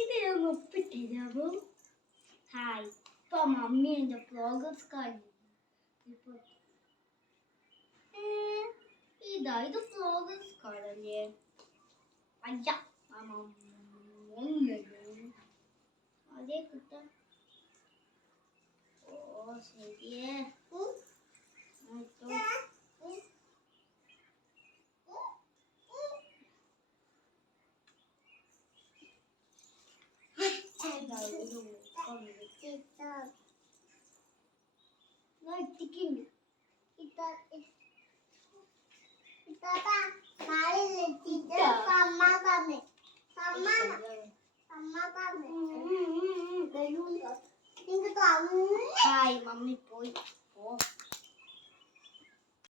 ഇതിലൊന്ന് ഒപ്പിട്ടില്ലാവോ? ഹായ്, ഇപ്പൊ മമ്മി എന്റെ പ്രോഗ്രസ് കാർഡ് ഇത് പ്രോഗ്രസ് കാർഡല്ലേ? അയ്യ അതേ കിട്ടാ. ഓ ശരിയേ. ഹായ്, മമ്മി പോയി.